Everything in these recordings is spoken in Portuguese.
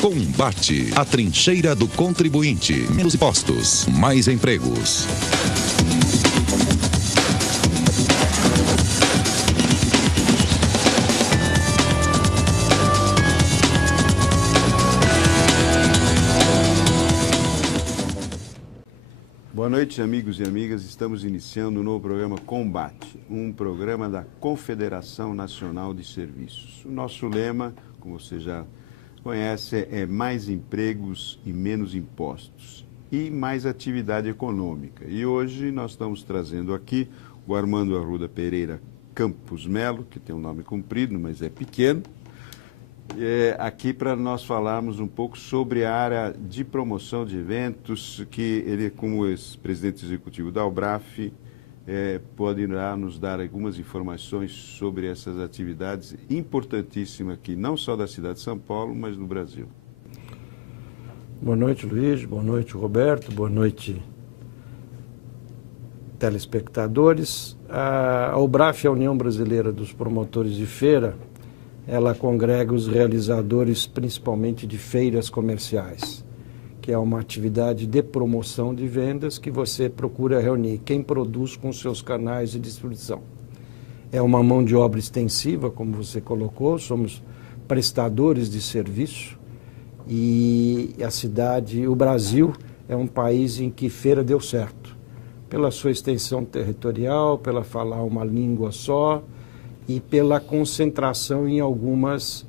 Combate, a trincheira do contribuinte. Menos impostos, mais empregos. Boa noite, amigos e amigas. Estamos iniciando o novo programa Combate, um programa da Confederação Nacional de Serviços. O nosso lema, como você já conhece, é mais empregos e menos impostos e mais atividade econômica. E hoje nós estamos trazendo aqui o Armando Arruda Pereira Campos Melo, que tem um nome comprido, mas é pequeno, aqui para nós falarmos um pouco sobre a área de promoção de eventos, que ele, como ex-presidente executivo da UBRAF, poderá nos dar algumas informações sobre essas atividades importantíssimas aqui, não só da cidade de São Paulo, mas do Brasil. Boa noite, Luiz. Boa noite, Roberto. Boa noite, telespectadores. A UBRAF, a União Brasileira dos Promotores de Feira, ela congrega os realizadores principalmente de feiras comerciais, que é uma atividade de promoção de vendas que você procura reunir quem produz com seus canais de distribuição. É uma mão de obra extensiva, como você colocou, somos prestadores de serviço e o Brasil é um país em que feira deu certo, pela sua extensão territorial, pela falar uma língua só, e pela concentração em algumas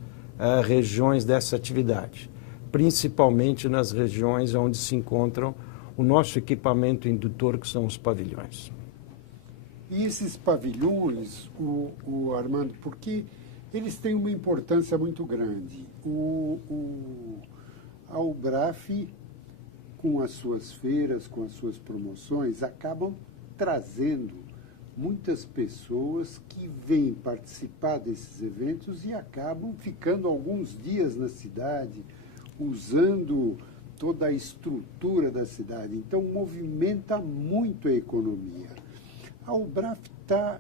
regiões dessa atividade, principalmente nas regiões onde se encontram o nosso equipamento indutor, que são os pavilhões. E esses pavilhões, o Armando, porque eles têm uma importância muito grande. A UBRAF, com as suas feiras, com as suas promoções, acabam trazendo muitas pessoas que vêm participar desses eventos e acabam ficando alguns dias na cidade, usando toda a estrutura da cidade. Então, movimenta muito a economia. A UBRAF está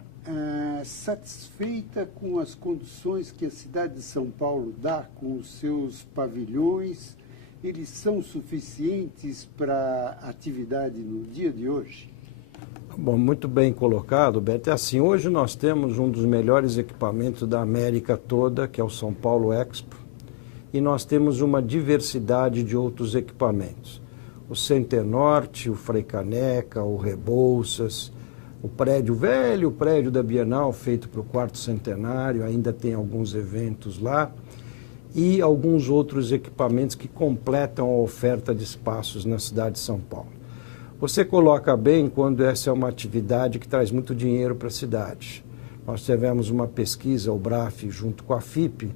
satisfeita com as condições que a cidade de São Paulo dá com os seus pavilhões? Eles são suficientes para a atividade no dia de hoje? Bom, muito bem colocado, Beto. É assim, hoje nós temos um dos melhores equipamentos da América toda, que é o São Paulo Expo, e nós temos uma diversidade de outros equipamentos. O Centenorte, o Frei Caneca, o Rebouças, o velho prédio da Bienal, feito para o 4º centenário, ainda tem alguns eventos lá, e alguns outros equipamentos que completam a oferta de espaços na cidade de São Paulo. Você coloca bem quando essa é uma atividade que traz muito dinheiro para a cidade. Nós tivemos uma pesquisa, o UBRAF, junto com a FIP,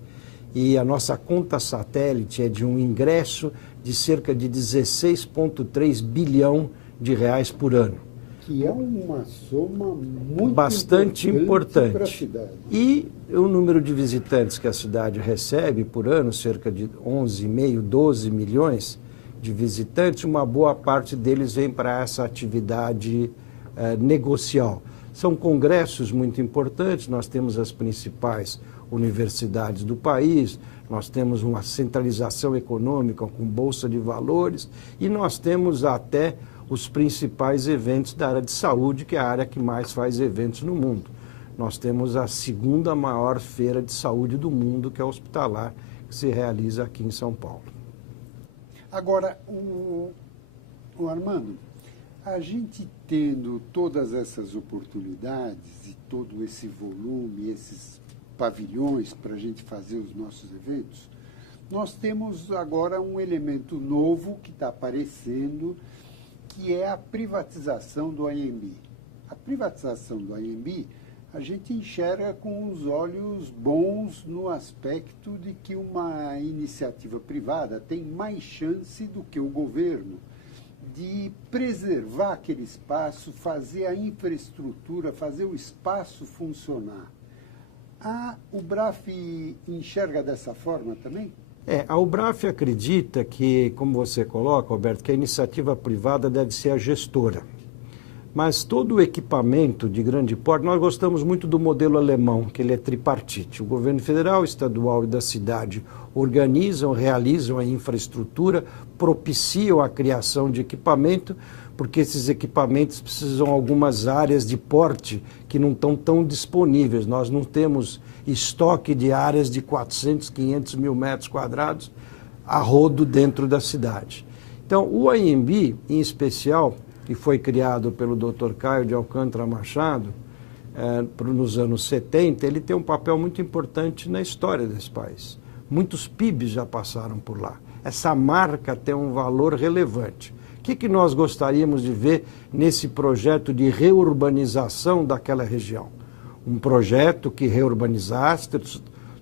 e a nossa conta satélite é de um ingresso de cerca de 16,3 bilhão de reais por ano. Que é uma soma muito bastante importante para a cidade. E o número de visitantes que a cidade recebe por ano, cerca de 11,5, 12 milhões, de visitantes, uma boa parte deles vem para essa atividade negocial. São congressos muito importantes, nós temos as principais universidades do país, nós temos uma centralização econômica com bolsa de valores e nós temos até os principais eventos da área de saúde, que é a área que mais faz eventos no mundo. Nós temos a segunda maior feira de saúde do mundo, que é a hospitalar, que se realiza aqui em São Paulo. Agora, o Armando, a gente tendo todas essas oportunidades e todo esse volume, esses pavilhões para a gente fazer os nossos eventos, nós temos agora um elemento novo que está aparecendo, que é a privatização do AMB. A privatização do AMB a gente enxerga com os olhos bons no aspecto de que uma iniciativa privada tem mais chance do que o governo de preservar aquele espaço, fazer a infraestrutura, fazer o espaço funcionar. A UBRAF enxerga dessa forma também? A UBRAF acredita que, como você coloca, Roberto, que a iniciativa privada deve ser a gestora. mas todo o equipamento de grande porte, nós gostamos muito do modelo alemão, que ele é tripartite. O governo federal, estadual e da cidade organizam, realizam a infraestrutura, propiciam a criação de equipamento, porque esses equipamentos precisam de algumas áreas de porte que não estão tão disponíveis. Nós não temos estoque de áreas de 400, 500 mil metros quadrados a rodo dentro da cidade. Então, o AMB, em especial, que foi criado pelo Dr. Caio de Alcântara Machado, nos anos 70, ele tem um papel muito importante na história desse país. Muitos PIBs já passaram por lá. Essa marca tem um valor relevante. O que nós gostaríamos de ver nesse projeto de reurbanização daquela região? Um projeto que reurbanizasse,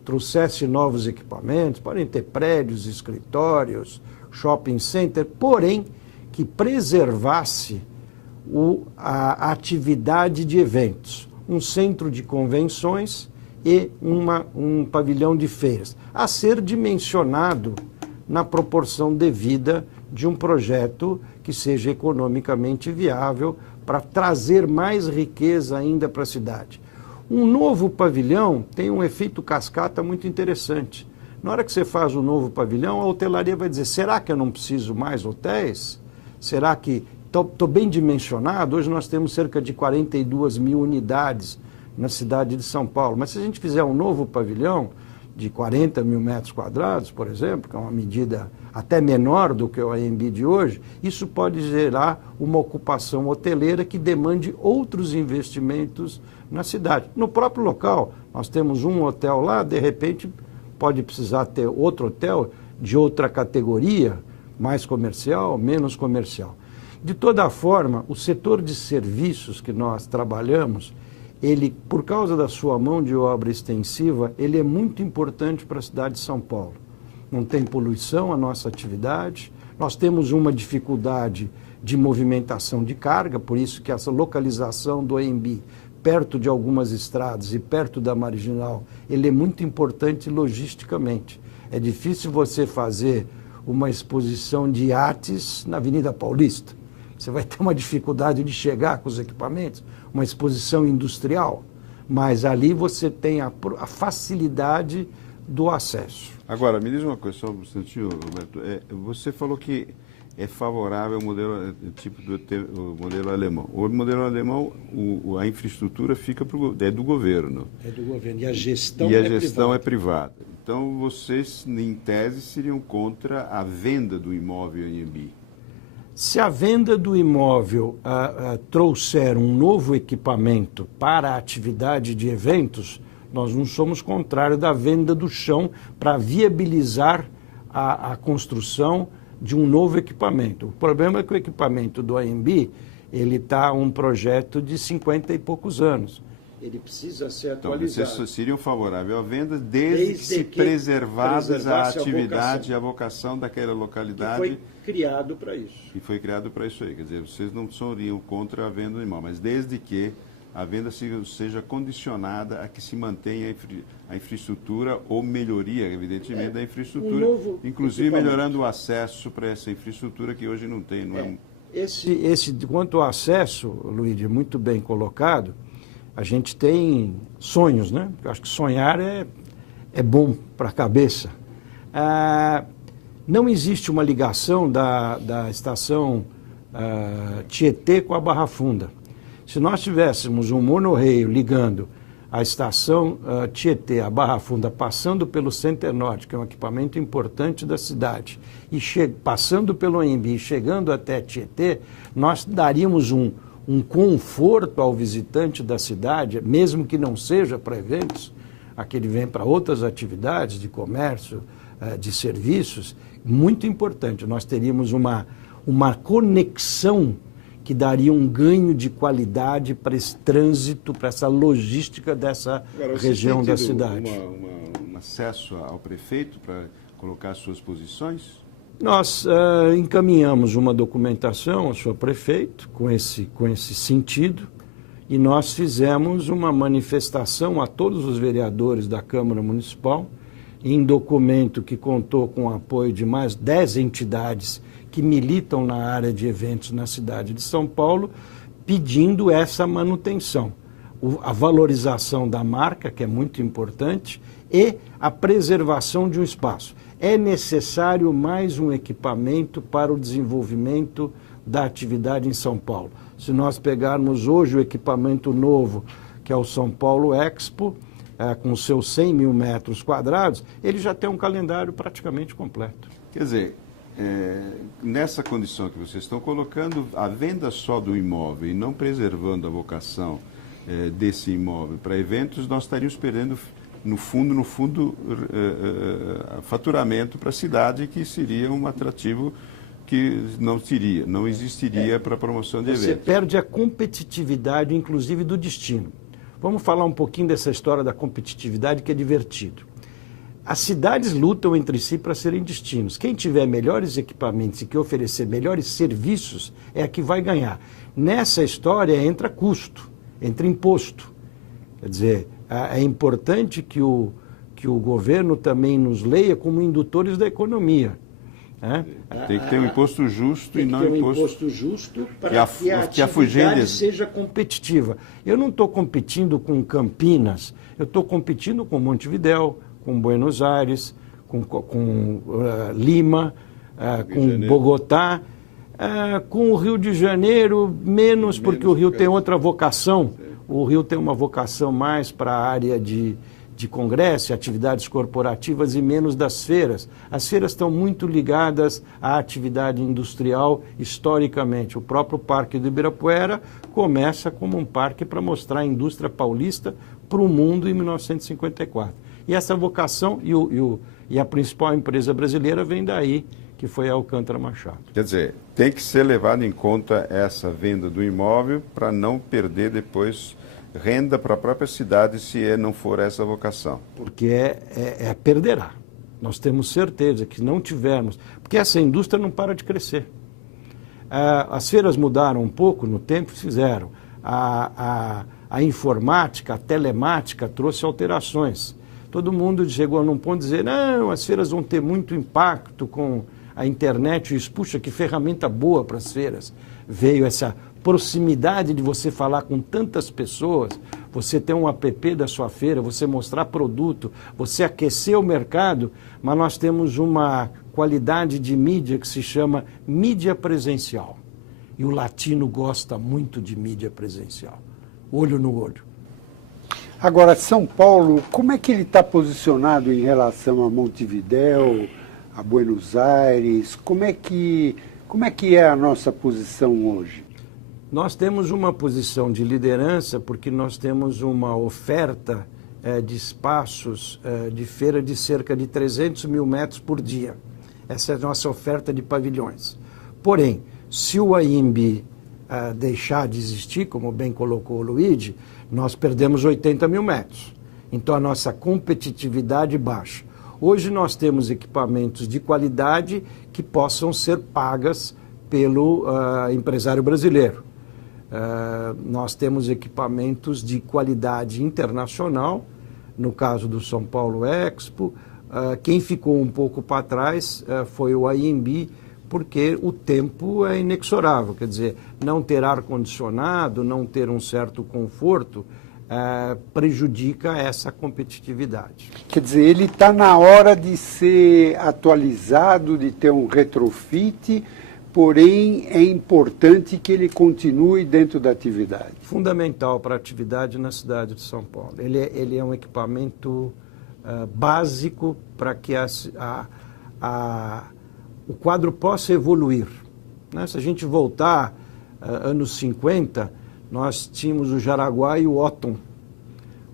trouxesse novos equipamentos, podem ter prédios, escritórios, shopping center, porém que preservasse a atividade de eventos, um centro de convenções e um pavilhão de feiras, a ser dimensionado na proporção devida de um projeto que seja economicamente viável para trazer mais riqueza ainda para a cidade. Um novo pavilhão tem um efeito cascata muito interessante. Na hora que você faz um novo pavilhão, a hotelaria vai dizer, será que eu não preciso mais hotéis? Será que estou bem dimensionado? Hoje nós temos cerca de 42 mil unidades na cidade de São Paulo. Mas se a gente fizer um novo pavilhão de 40 mil metros quadrados, por exemplo, que é uma medida até menor do que o AMB de hoje, isso pode gerar uma ocupação hoteleira que demande outros investimentos na cidade. No próprio local, nós temos um hotel lá, de repente pode precisar ter outro hotel de outra categoria, mais comercial, menos comercial. De toda forma, o setor de serviços que nós trabalhamos, ele, por causa da sua mão de obra extensiva, ele é muito importante para a cidade de São Paulo. Não tem poluição a nossa atividade, nós temos uma dificuldade de movimentação de carga, por isso que essa localização do AMB, perto de algumas estradas e perto da Marginal, ele é muito importante logisticamente. É difícil você fazer uma exposição de iates na Avenida Paulista. Você vai ter uma dificuldade de chegar com os equipamentos, uma exposição industrial, mas ali você tem a facilidade do acesso. Agora, me diz uma coisa, só um instantinho, Roberto. Você falou que é favorável ao modelo, o modelo alemão. O modelo alemão, a infraestrutura fica é do governo. É do governo. E a gestão é privada. Então, vocês, em tese, seriam contra a venda do imóvel em AMB. Se a venda do imóvel trouxer um novo equipamento para a atividade de eventos, nós não somos contrários da venda do chão para viabilizar a construção de um novo equipamento. O problema é que o equipamento do AMB, ele está um projeto de 50 e poucos anos. Ele precisa ser atualizado. Então, vocês seriam favoráveis à venda desde que se preservasse a atividade e a vocação daquela localidade. Que foi criado para isso. E foi criado para isso aí. Quer dizer, vocês não seriam contra a venda do imóvel, mas desde que a venda seja condicionada a que se mantenha a infraestrutura ou melhoria, evidentemente, da infraestrutura, inclusive melhorando o acesso para essa infraestrutura que hoje não tem. Quanto ao acesso, Luiz, muito bem colocado, a gente tem sonhos, né? Eu acho que sonhar é bom para a cabeça. Não existe uma ligação da estação Tietê com a Barra Funda. Se nós tivéssemos um monorrail ligando a estação Tietê, a Barra Funda, passando pelo Center Norte, que é um equipamento importante da cidade, e passando pelo AMB e chegando até Tietê, nós daríamos um conforto ao visitante da cidade, mesmo que não seja para eventos, aquele vem para outras atividades de comércio, de serviços, muito importante. Nós teríamos uma conexão que daria um ganho de qualidade para esse trânsito, para essa logística dessa região da cidade. Um acesso ao prefeito para colocar suas posições? Nós encaminhamos uma documentação ao senhor prefeito com esse sentido e nós fizemos uma manifestação a todos os vereadores da Câmara Municipal em documento que contou com o apoio de mais 10 entidades que militam na área de eventos na cidade de São Paulo, pedindo essa manutenção, a valorização da marca, que é muito importante, e a preservação de um espaço. É necessário mais um equipamento para o desenvolvimento da atividade em São Paulo. Se nós pegarmos hoje o equipamento novo, que é o São Paulo Expo, com seus 100 mil metros quadrados, ele já tem um calendário praticamente completo. Quer dizer, nessa condição que vocês estão colocando, a venda só do imóvel e não preservando a vocação desse imóvel para eventos, nós estaríamos perdendo, no fundo, faturamento para a cidade, que seria um atrativo que não existiria para a promoção de eventos. Você perde a competitividade, inclusive, do destino. Vamos falar um pouquinho dessa história da competitividade, que é divertido. As cidades lutam entre si para serem destinos. Quem tiver melhores equipamentos e que oferecer melhores serviços é a que vai ganhar. Nessa história entra custo, entra imposto. Quer dizer, é importante que o governo também nos leia como indutores da economia. Tem que ter um imposto justo e não um imposto justo para que a atividade seja competitiva. Eu não estou competindo com Campinas, eu estou competindo com Montevidéu, com Buenos Aires, com Lima, com Bogotá, com o Rio de Janeiro, menos porque o Rio tem outra vocação. O Rio tem uma vocação mais para a área de congresso, atividades corporativas e menos das feiras. As feiras estão muito ligadas à atividade industrial historicamente. O próprio Parque do Ibirapuera começa como um parque para mostrar a indústria paulista para o mundo em 1954. E essa vocação e a principal empresa brasileira vem daí, que foi a Alcântara Machado. Quer dizer, tem que ser levado em conta essa venda do imóvel para não perder depois renda para a própria cidade se não for essa vocação. Porque perderá. Nós temos certeza que não tivermos, porque essa indústria não para de crescer. As feiras mudaram um pouco no tempo, fizeram. A informática, a telemática trouxe alterações. Todo mundo chegou num ponto de dizer, não, as feiras vão ter muito impacto com a internet. Isso, puxa, que ferramenta boa para as feiras. Veio essa proximidade de você falar com tantas pessoas, você ter um app da sua feira, você mostrar produto, você aquecer o mercado, mas nós temos uma qualidade de mídia que se chama mídia presencial. E o latino gosta muito de mídia presencial, olho no olho. Agora, São Paulo, como é que ele está posicionado em relação a Montevidéu, a Buenos Aires? Como é que é a nossa posição hoje? Nós temos uma posição de liderança porque nós temos uma oferta de espaços de feira de cerca de 300 mil metros por dia. Essa é a nossa oferta de pavilhões. Porém, se o AIMB deixar de existir, como bem colocou o Luigi, nós perdemos 80 mil metros. Então a nossa competitividade baixa. Hoje nós temos equipamentos de qualidade que possam ser pagas pelo empresário brasileiro. Nós temos equipamentos de qualidade internacional, no caso do São Paulo Expo. Quem ficou um pouco para trás foi o AIMB, porque o tempo é inexorável, quer dizer, não ter ar-condicionado, não ter um certo conforto, prejudica essa competitividade. Quer dizer, ele está na hora de ser atualizado, de ter um retrofit, porém é importante que ele continue dentro da atividade. Fundamental para a atividade na cidade de São Paulo. Ele é um equipamento básico para que o quadro possa evoluir. Né? Se a gente voltar anos 50, nós tínhamos o Jaraguá e o Otton.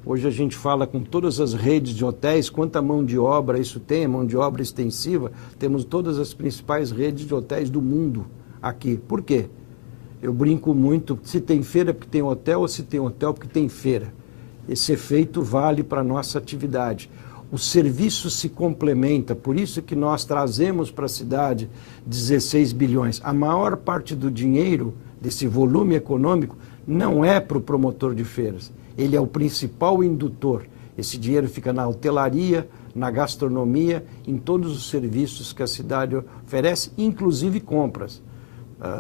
Hoje a gente fala com todas as redes de hotéis, quanta mão de obra isso tem, mão de obra extensiva. Temos todas as principais redes de hotéis do mundo aqui. Por quê? Eu brinco muito, se tem feira porque tem hotel ou se tem hotel porque tem feira. Esse efeito vale para a nossa atividade. O serviço se complementa, por isso que nós trazemos para a cidade 16 bilhões. A maior parte do dinheiro, desse volume econômico, não é para o promotor de feiras. Ele é o principal indutor. Esse dinheiro fica na hotelaria, na gastronomia, em todos os serviços que a cidade oferece, inclusive compras.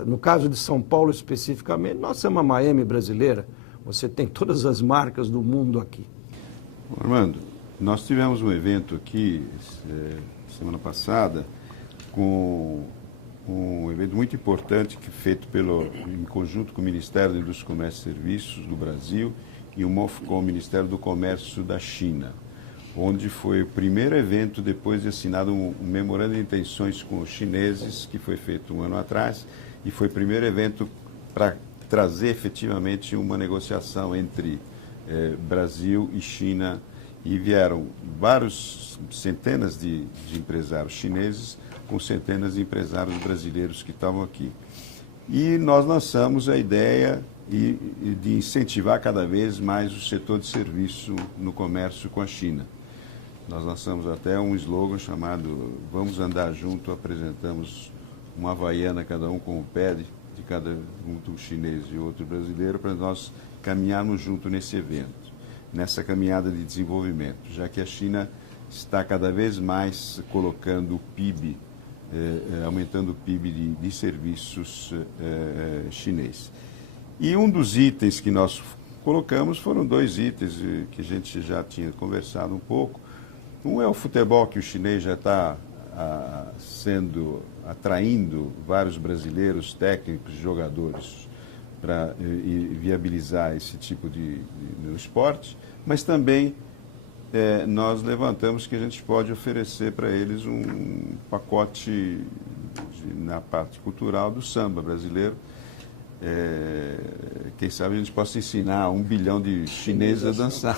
No caso de São Paulo especificamente, nós somos a Miami brasileira. Você tem todas as marcas do mundo aqui. Armando, nós tivemos um evento aqui semana passada com um evento muito importante que feito em conjunto com o Ministério da Indústria, Comércio e Serviços do Brasil e com o Ministério do Comércio da China, onde foi o primeiro evento depois de assinado um memorando de intenções com os chineses, que foi feito um ano atrás, e foi o primeiro evento para trazer efetivamente uma negociação entre Brasil e China, e vieram centenas de empresários chineses com centenas de empresários brasileiros que estavam aqui. E nós lançamos a ideia de incentivar cada vez mais o setor de serviço no comércio com a China. Nós lançamos até um slogan chamado Vamos Andar Junto, apresentamos uma havaiana, cada um com o pé de cada um chinês e outro brasileiro, para nós caminharmos junto nesse evento, nessa caminhada de desenvolvimento, já que a China está cada vez mais colocando o PIB, aumentando o PIB de serviços chinês. E um dos itens que nós colocamos foram 2 itens que a gente já tinha conversado um pouco. Um é o futebol, que o chinês já está atraindo vários brasileiros, técnicos, jogadores, para viabilizar esse tipo de esporte, mas também nós levantamos que a gente pode oferecer para eles um pacote na parte cultural do samba brasileiro. Quem sabe a gente possa ensinar 1 bilhão de chineses a dançar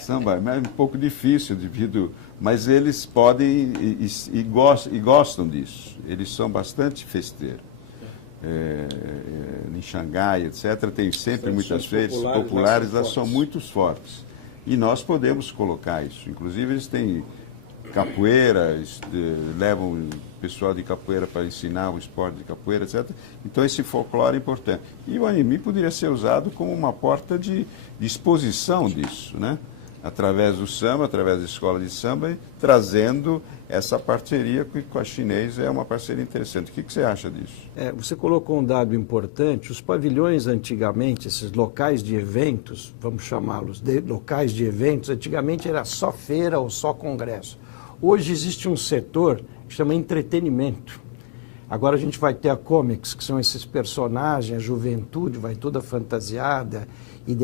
samba, mas é um pouco difícil mas eles podem e gostam disso. Eles são bastante festeiros. Em Xangai, etc., tem sempre muitas feiras populares, elas são muito fortes. E nós podemos colocar isso. Inclusive, eles têm capoeira, levam o pessoal de capoeira para ensinar o esporte de capoeira, etc. Então, esse folclore é importante. E o Anhembi poderia ser usado como uma porta de exposição disso, né? Através do samba, através da escola de samba, trazendo essa parceria com a chinês. É uma parceria interessante. O que você acha disso? Você colocou um dado importante. Os pavilhões antigamente, esses locais de eventos, vamos chamá-los de locais de eventos, antigamente era só feira ou só congresso. Hoje existe um setor que chama entretenimento. Agora a gente vai ter a comics, que são esses personagens, a juventude vai toda fantasiada.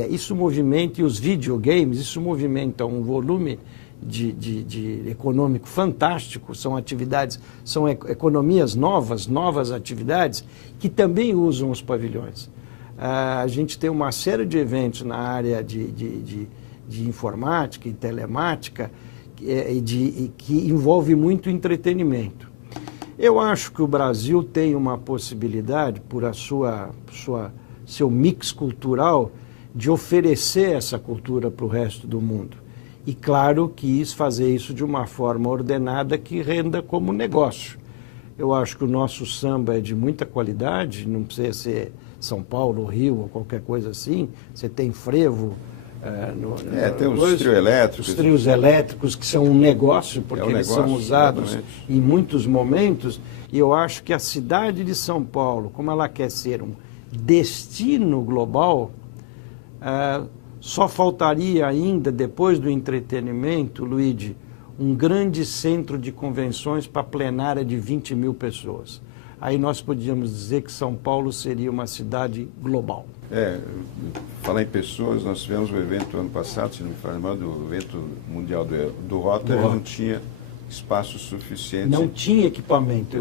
Isso movimenta, e os videogames, isso movimenta um volume de econômico fantástico. São atividades, são economias novas atividades que também usam os pavilhões. A gente tem uma série de eventos na área de informática e telemática que envolve muito entretenimento. Eu acho que o Brasil tem uma possibilidade, por seu mix cultural, de oferecer essa cultura para o resto do mundo. E, claro, quis fazer isso de uma forma ordenada que renda como negócio. Eu acho que o nosso samba é de muita qualidade, não precisa ser São Paulo, Rio ou qualquer coisa assim. Você tem frevo. Tem os trios elétricos. Os trios elétricos, que são um negócio, porque eles são usados em muitos momentos. E eu acho que a cidade de São Paulo, como ela quer ser um destino global, só faltaria ainda, depois do entretenimento, Luigi, um grande centro de convenções para plenária de 20 mil pessoas. Aí nós podíamos dizer que São Paulo seria uma cidade global. Falar em pessoas, nós tivemos um evento ano passado, se não me falha mal, do evento mundial do Rotary, não tinha espaço suficiente. Não tinha equipamento.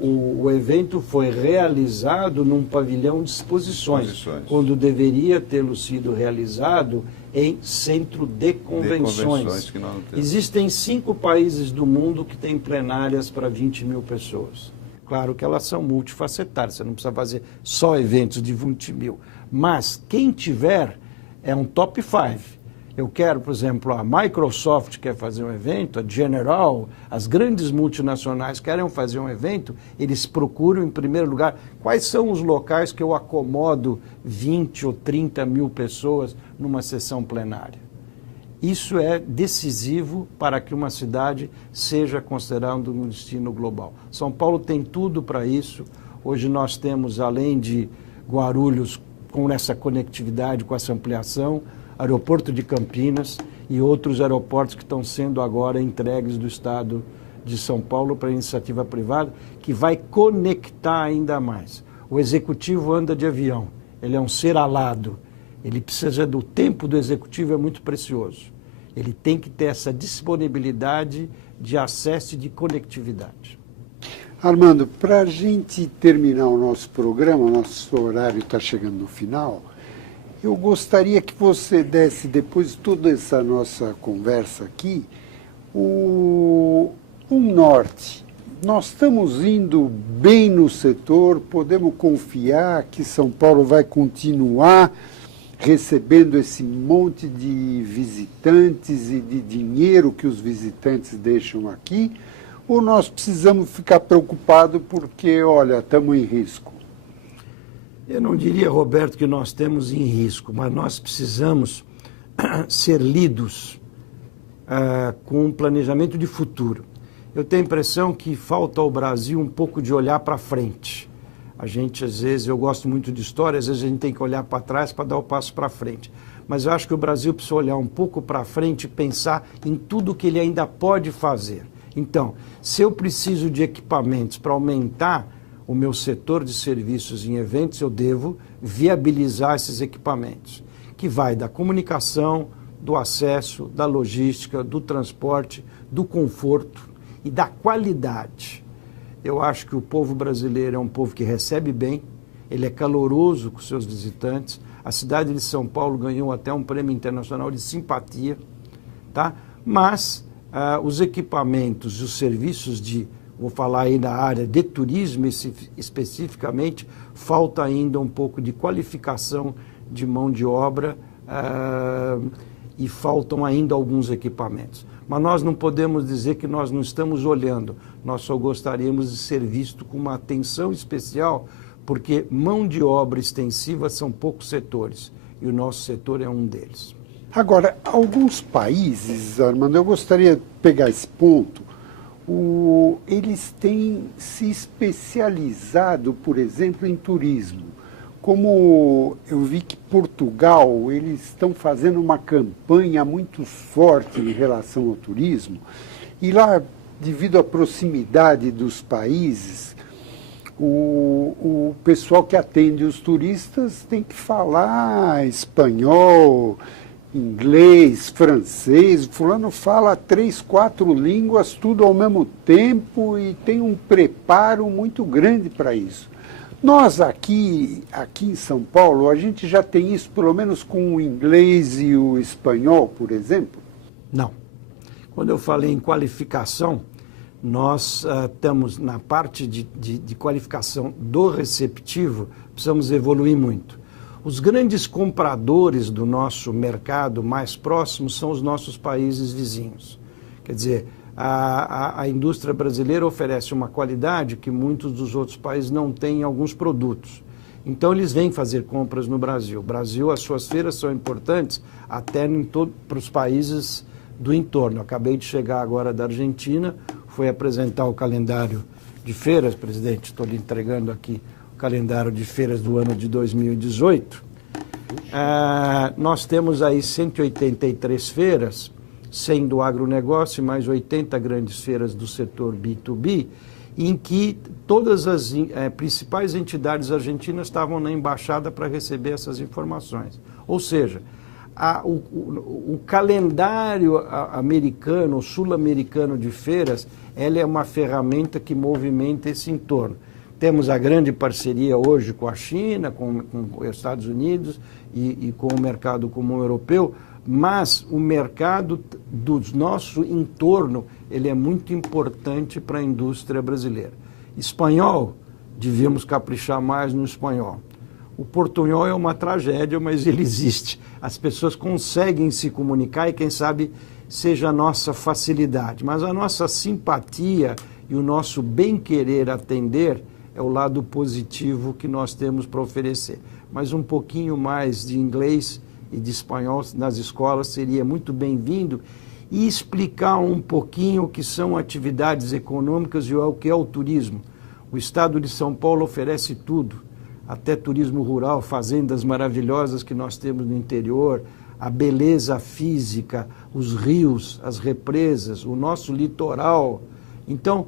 O evento foi realizado num pavilhão de exposições, quando deveria tê-lo sido realizado em centro de convenções. Existem 5 países do mundo que têm plenárias para 20 mil pessoas. Claro que elas são multifacetárias, você não precisa fazer só eventos de 20 mil. Mas quem tiver é um top 5. Eu quero, por exemplo, a Microsoft quer fazer um evento, a General, as grandes multinacionais querem fazer um evento, eles procuram, em primeiro lugar, quais são os locais que eu acomodo 20 ou 30 mil pessoas numa sessão plenária. Isso é decisivo para que uma cidade seja considerada um destino global. São Paulo tem tudo para isso. Hoje nós temos, além de Guarulhos, com essa conectividade, com essa ampliação, aeroporto de Campinas e outros aeroportos que estão sendo agora entregues do Estado de São Paulo para iniciativa privada, que vai conectar ainda mais. O executivo anda de avião, ele é um ser alado, ele precisa do tempo do executivo, é muito precioso. Ele tem que ter essa disponibilidade de acesso e de conectividade. Armando, para a gente terminar o nosso programa, o nosso horário está chegando no final, eu gostaria que você desse, depois de toda essa nossa conversa aqui, um norte. Nós estamos indo bem no setor, podemos confiar que São Paulo vai continuar recebendo esse monte de visitantes e de dinheiro que os visitantes deixam aqui, ou nós precisamos ficar preocupados porque, olha, estamos em risco? Eu não diria, Roberto, que nós temos em risco, mas nós precisamos ser lidos com um planejamento de futuro. Eu tenho a impressão que falta ao Brasil um pouco de olhar para frente. A gente, às vezes, eu gosto muito de história, às vezes a gente tem que olhar para trás para dar o passo para frente. Mas eu acho que o Brasil precisa olhar um pouco para frente e pensar em tudo que ele ainda pode fazer. Então, se eu preciso de equipamentos para aumentar o meu setor de serviços em eventos, eu devo viabilizar esses equipamentos, que vai da comunicação, do acesso, da logística, do transporte, do conforto e da qualidade. Eu acho que o povo brasileiro é um povo que recebe bem, ele é caloroso com seus visitantes. A cidade de São Paulo ganhou até um prêmio internacional de simpatia, tá? Mas os equipamentos e os serviços vou falar aí da área de turismo especificamente, falta ainda um pouco de qualificação de mão de obra e faltam ainda alguns equipamentos. Mas nós não podemos dizer que nós não estamos olhando, nós só gostaríamos de ser visto com uma atenção especial, porque mão de obra extensiva são poucos setores, e o nosso setor é um deles. Agora, alguns países, Armando, eu gostaria de pegar esse ponto, eles têm se especializado, por exemplo, em turismo. Como eu vi que Portugal, eles estão fazendo uma campanha muito forte em relação ao turismo, e lá, devido à proximidade dos países, o pessoal que atende os turistas tem que falar espanhol, inglês, francês. Fulano fala 3, 4 línguas, tudo ao mesmo tempo, e tem um preparo muito grande para isso. Nós aqui em São Paulo, a gente já tem isso pelo menos com o inglês e o espanhol, por exemplo? Não. Quando eu falei em qualificação, nós estamos na parte de qualificação do receptivo, precisamos evoluir muito. Os grandes compradores do nosso mercado mais próximo são os nossos países vizinhos. Quer dizer, a indústria brasileira oferece uma qualidade que muitos dos outros países não têm em alguns produtos. Então, eles vêm fazer compras no Brasil. O Brasil, as suas feiras são importantes até para os países do entorno. Eu acabei de chegar agora da Argentina, fui apresentar o calendário de feiras, presidente, estou lhe entregando aqui o calendário de feiras do ano de 2018. Nós temos aí 183 feiras, 100 do agronegócio e mais 80 grandes feiras do setor B2B, em que todas as principais entidades argentinas estavam na embaixada para receber essas informações. Ou seja, o calendário americano, sul-americano de feiras, ela é uma ferramenta que movimenta esse entorno. Temos a grande parceria hoje com a China, com os Estados Unidos e com o mercado comum europeu, mas o mercado do nosso entorno, ele é muito importante para a indústria brasileira. Espanhol, devíamos caprichar mais no espanhol. O portunhol é uma tragédia, mas ele existe. As pessoas conseguem se comunicar e, quem sabe, seja a nossa facilidade. Mas a nossa simpatia e o nosso bem-querer atender é o lado positivo que nós temos para oferecer. Mas um pouquinho mais de inglês e de espanhol nas escolas seria muito bem-vindo, e explicar um pouquinho o que são atividades econômicas e o que é o turismo. O estado de São Paulo oferece tudo, até turismo rural, fazendas maravilhosas que nós temos no interior, a beleza física, os rios, as represas, o nosso litoral. Então,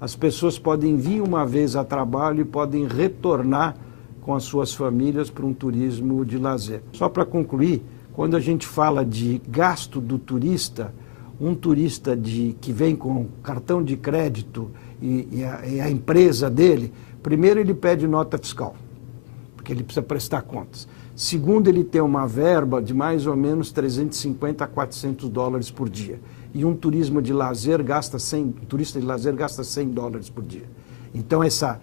as pessoas podem vir uma vez a trabalho e podem retornar com as suas famílias para um turismo de lazer. Só para concluir, quando a gente fala de gasto do turista, um turista que vem com cartão de crédito e a empresa dele, primeiro ele pede nota fiscal, porque ele precisa prestar contas. Segundo, ele tem uma verba de mais ou menos 350 a 400 dólares por dia. E um turista de lazer gasta 100 dólares por dia. Então, essa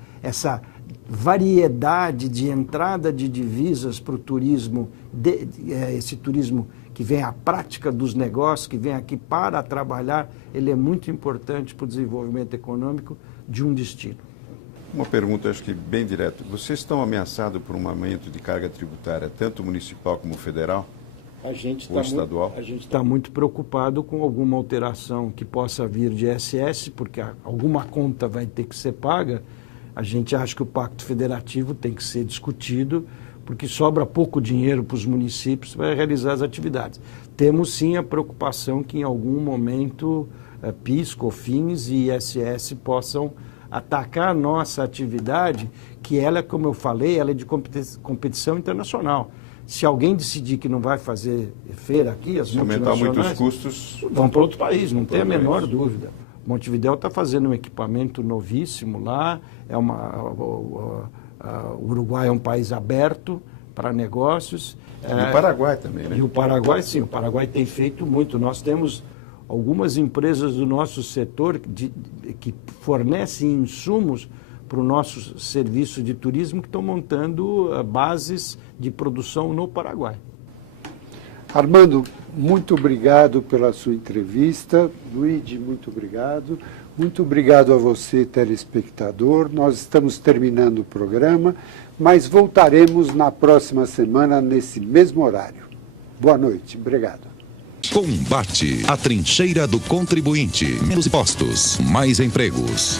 variedade de entrada de divisas para o turismo, esse turismo que vem à prática dos negócios, que vem aqui para trabalhar, ele é muito importante para o desenvolvimento econômico de um destino. Uma pergunta, acho que bem direta. Vocês estão ameaçados por um aumento de carga tributária, tanto municipal como federal? Ou estadual? A gente está muito preocupado com alguma alteração que possa vir de ISS, porque alguma conta vai ter que ser paga. A gente acha que o Pacto Federativo tem que ser discutido, porque sobra pouco dinheiro para os municípios para realizar as atividades. Temos sim a preocupação que em algum momento PIS, COFINS e ISS possam atacar a nossa atividade, que ela, como eu falei, ela é de competição internacional. Se alguém decidir que não vai fazer feira aqui, as multinacionais... Se aumentar muito os custos... Vão para outro país, não tem a menor dúvida. Montevidéu está fazendo um equipamento novíssimo lá, o Uruguai é um país aberto para negócios. E o Paraguai também, né? E o Paraguai, sim, o Paraguai tem feito muito. Nós temos algumas empresas do nosso setor que fornecem insumos para o nosso serviço de turismo que estão montando bases de produção no Paraguai. Armando, muito obrigado pela sua entrevista. Luigi, muito obrigado. Muito obrigado a você, telespectador. Nós estamos terminando o programa, mas voltaremos na próxima semana, nesse mesmo horário. Boa noite. Obrigado. Combate, a trincheira do contribuinte. Menos impostos, mais empregos.